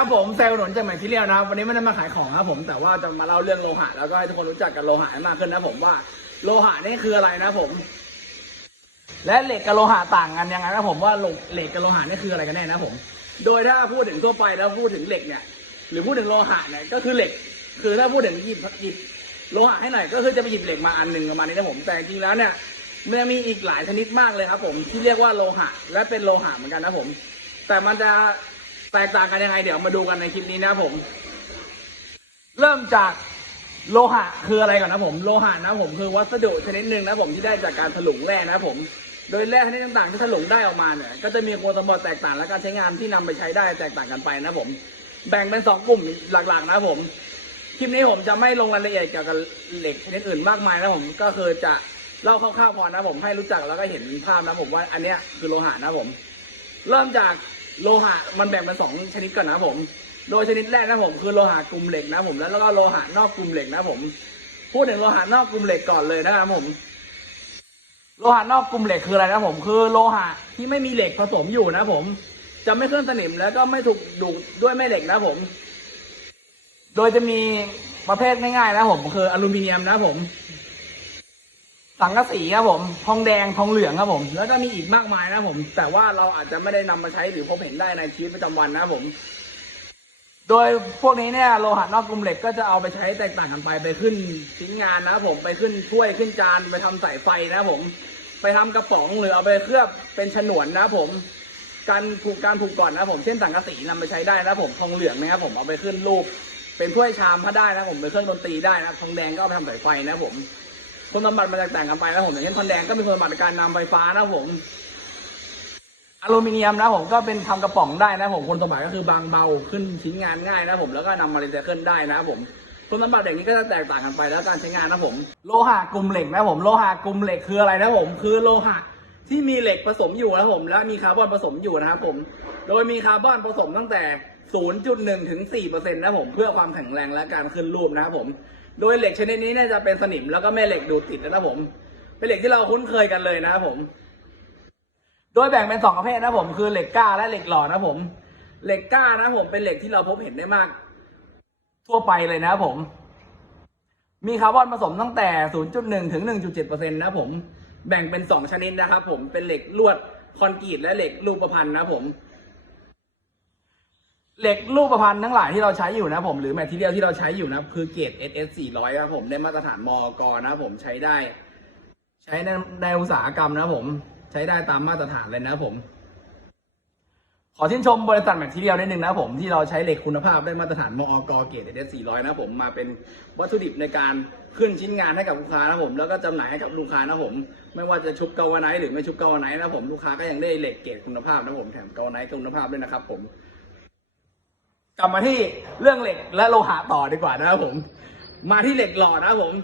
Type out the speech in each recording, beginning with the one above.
ครับผมเซลล์หนุนจากแมททีเรียลนะครับ วันนี้ไม่ได้มาขายของครับผมแต่ว่าจะมาเล่าเรื่องโลหะแล้วก็ให้ทุกคนรู้จักกับโลหะให้มากขึ้นนะผมว่าโลหะนี่คืออะไรนะผม และเหล็กกับโลหะต่างกันยังไงนะผมว่าเหล็กกับโลหะนี่คืออะไรกันแน่นะผม โดยถ้าพูดถึงทั่วไปแล้วพูดถึงเหล็กเนี่ย หรือพูดถึงโลหะเนี่ยก็คือเหล็ก คือถ้าพูดถึงหยิบหยิบโลหะให้หน่อยก็คือจะไปหยิบเหล็กมาอันหนึ่งประมาณนี้นะผมแต่จริงแล้วเนี่ยมันมีอีกหลายชนิดมากเลยครับ ผมที่เรียกว่าโลหะ และเป็นโลหะเหมือนกันนะผม แต่มันจะ แตกต่างกันยังไงเดี๋ยวมาดูกันในคลิปนี้นะผม เริ่มจากโลหะคืออะไรก่อนนะผม โลหะนะผมคือวัสดุชนิดหนึ่งนะผมที่ได้จากการถลุงแร่นะผม โดยแร่ชนิดต่างๆที่ถลุงได้ออกมาเนี่ยก็จะมีคุณสมบัติแตกต่างและการใช้งานที่นำไปใช้ได้แตกต่างกันไปนะผม แบ่งเป็นสองกลุ่มหลักๆ นะผมคลิปนี้ผมจะไม่ลงรายละเอียดเกี่ยวกับเหล็กชนิดอื่นมากมายนะผมก็คือจะเล่าคร่าวๆพอนะผมให้รู้จักแล้วก็เห็นภาพนะผมว่าอันเนี้ยคือโลหะนะผม เริ่มจาก โลหะมันแบ่งเป็นสองชนิดก่อนนะผม โดยชนิดแรกนะผมคือโลหะกลุ่มเหล็กนะผมแล้วก็โลหะนอกกลุ่มเหล็กนะผม พูดถึงโลหะนอกกลุ่มเหล็กก่อนเลยนะครับผม โลหะนอกกลุ่มเหล็กคืออะไรนะผม คือโลหะที่ไม่มีเหล็กผสมอยู่นะผม จะไม่เคลื่อนสนิมแล้วก็ไม่ถูกดูดด้วยแม่เหล็กนะผม โดยจะมีประเภทง่ายๆนะผมคืออลูมิเนียมนะผม สังกะสีครับผม ทองแดงทองเหลืองครับผม แล้วก็มีอีกมากมายนะผม แต่ว่าเราอาจจะไม่ได้นำมาใช้หรือพบเห็นได้ในชีวิตประจำวันนะผม โดยพวกนี้เนี่ยโลหะนอกกลุ่มเหล็กก็จะเอาไปใช้แตกต่างกันไปไปขึ้นชิ้นงานนะครับผมไปขึ้นถ้วยขึ้นจานไปทำสายไฟนะครับผม ไปทำกระป๋องหรือเอาไปเคลือบเป็นฉนวนนะครับผม การผูกการผูกก่อนนะครับผมเช่นสังกะสีนำไปใช้ได้นะครับผมทองเหลืองนะครับผมเอาไปขึ้นรูป เป็นถ้วยชามก็ได้นะครับผมเป็นเครื่องดนตรีได้นะครับทองแดงก็เอาไปทำสายไฟนะครับผม คุณสมบัติมันแตกต่างกันไปนะผมอย่างเช่นทองแดงก็มีคุณสมบัติในการนำไฟฟ้านะผมอลูมิเนียมนะผมก็เป็นทำกระป๋องได้นะผมคุณสมบัติก็คือบางเบาขึ้นชิ้นงานง่ายนะผมแล้วก็นำมารีไซเคิลได้นะผมคุณสมบัติอย่างนี้ก็จะแตกต่างกันไปแล้วการใช้งานนะผม โลหะกลุ่มเหล็กนะผมโลหะกลุ่มเหล็กคืออะไรนะผมคือโลหะที่มีเหล็กผสมอยู่นะผม และมีคาร์บอนผสมอยู่นะครับผม โดยมีคาร์บอนผสมตั้งแต่ 0.1 ถึง 4%นะผมเพื่อความแข็งแรงและการขึ้นรูปนะครับผม โดยเหล็กชนิดนี้เนี่ยจะเป็นสนิมแล้วก็แม่เหล็กดูดติดนะครับผม เป็นเหล็กที่เราคุ้นเคยกันเลยนะครับผม โดยแบ่งเป็นสองประเภทนะผมคือเหล็กก้าและเหล็กหล่อนะผม เหล็กก้านะผมเป็นเหล็กที่เราพบเห็นได้มาก ทั่วไปเลยนะครับผม มีคาร์บอนผสมตั้งแต่ 0.1 ถึง 1.7%นะผม แบ่งเป็น 2 ชนิดนะครับผม เป็นเหล็กลวดคอนกรีตและเหล็กรูปประพันธ์นะครับผม เหล็กรูปประพันธ์ทั้งหลายที่เราใช้อยู่นะผมหรือแมททีเรียลที่เราใช้อยู่นะคือเกรด SS 400ครับผมได้มาตรฐานมอกนะผมใช้ได้ ใช้ในในอุตสาหกรรมนะผมใช้ได้ตามมาตรฐานเลยนะผม ขอชื่นชมบริษัทแมททีเรียลนิดนึงนะผมที่เราใช้เหล็กคุณภาพได้มาตรฐานมอกเกรดเอส400นะผมมาเป็นวัตถุดิบในการขึ้นชิ้นงานให้กับลูกค้านะผมแล้วก็จำหน่ายให้กับลูกค้านะผม ไม่ว่าจะชุบเกาวไนท์หรือไม่ชุบเกาวไนท์นะผมลูกค้าก็ยังได้เหล็กเกรดคุณภาพนะผมแถมเกาวไนท์คุณภาพด้วยนะครับผม กลับมาที่เรื่องเหล็กและโลหะต่อดีกว่านะครับผม มาที่เหล็กหล่อนะครับผม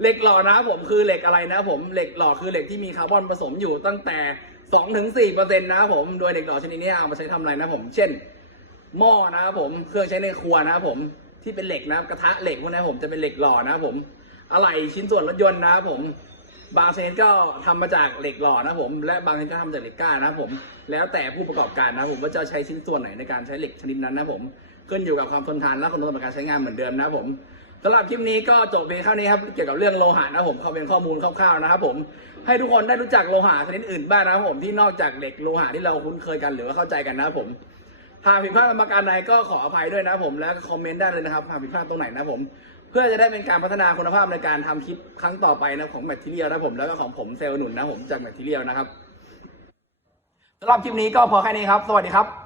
เหล็กหล่อนะครับผมคือเหล็กอะไรนะครับผม เหล็กหล่อคือเหล็กที่มีคาร์บอนผสมอยู่ตั้งแต่2ถึง4เปอร์เซ็นต์นะครับผม โดยเหล็กหล่อชนิดนี้เอามาใช้ทำอะไรนะครับผม เช่น หม้อนะครับผม เครื่องใช้ในครัวนะครับผม ที่เป็นเหล็กนะครับกระทะเหล็กพวกนี้ผมจะเป็นเหล็กหล่อนะครับผม อะไหล่ชิ้นส่วนรถยนต์นะครับผม บางชนิดก็ทำมาจากเหล็กหล่อนะผม และบางชนิดก็ทำจากเหล็กกล้านะผม แล้วแต่ผู้ประกอบการนะผมว่าจะใช้ชิ้นส่วนไหนในการใช้เหล็กชนิดนั้นนะผม ขึ้นอยู่กับความทนทานและคุณสมบัติการใช้งานเหมือนเดิมนะผมสำหรับคลิปนี้ก็จบเพียงเท่านี้ครับเกี่ยวกับเรื่องโลหะนะผมเขาเป็นข้อมูลคร่าวๆนะครับผมให้ทุกคนได้รู้จักโลหะชนิดอื่นบ้างนะครับผมที่นอกจากเหล็กโลหะที่เราคุ้นเคยกันหรือว่าเข้าใจกันนะครับผมหากผิดพลาดประการใดก็ขออภัยด้วยนะผมแล้วก็คอมเมนต์ได้เลยนะครับหากผิดพลาดตรงไหนนะผม เพื่อจะได้เป็นการพัฒนาคุณภาพในการทำคลิปครั้งต่อไปนะของแมททีเรียลนะผมแล้วก็ของผมเซลล์หนุนนะผมจากแมททีเรียลนะครับสำหรับคลิปนี้ก็พอแค่นี้ครับ สวัสดีครับ